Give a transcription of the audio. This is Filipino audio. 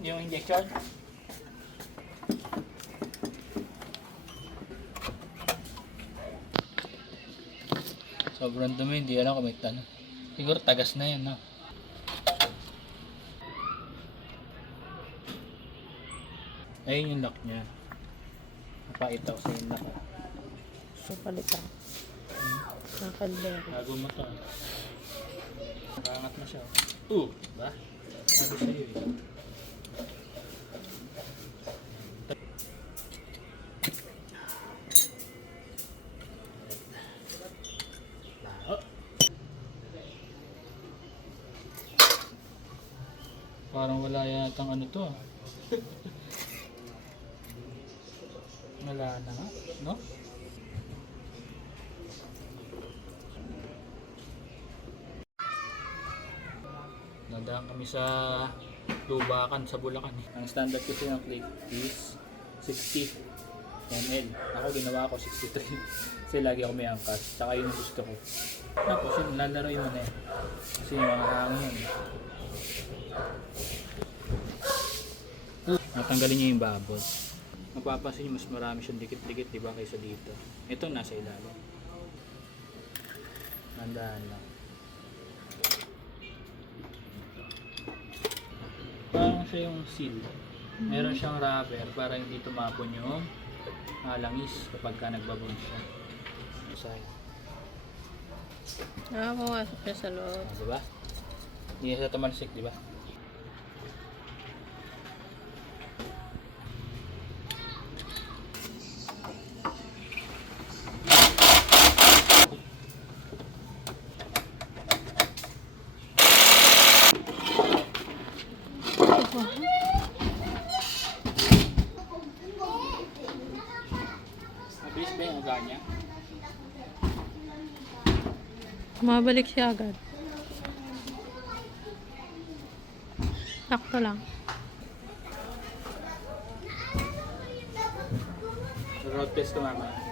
Yung injection. Sobrang dumi, hindi alam kung may tanong. Siguro tagas na yan, no? Ayun yung lock niya. Napakita ko sa yung lock. So, palitan. Nakaldero. Bago mo to. Nakangat na siya. Ba? Sabi sa'yo eh. Parang wala yatang ano to. Wala na nga, no? Nadaan kami sa Tubakan sa Bulacan. Ang standard kasi ng click is 60 ml. Ako ginawa ko 63. Kasi lagi ako may angkas. Saka yun ang gusto ko. Tapos yun, lalaroin mo na yan. Kasi yung mga hangin. Natanggalin niyo yung bubble. Mapapansin niyo mas marami siyang dikit-dikit, diba, kaysa dito. Ito nasa ilalim. Tandaan lang. Parang siya yung seal. Meron siyang rubber para hindi tumapon yung langis kapag ka nagbabon siya. Sayang. Nakapawasok siya sa loob. Diba? Hindi siya tumalsik, diba? Mabilis ba yung uga niya? Mabalik siya agad. Sakto lang. Road test ko mamaya.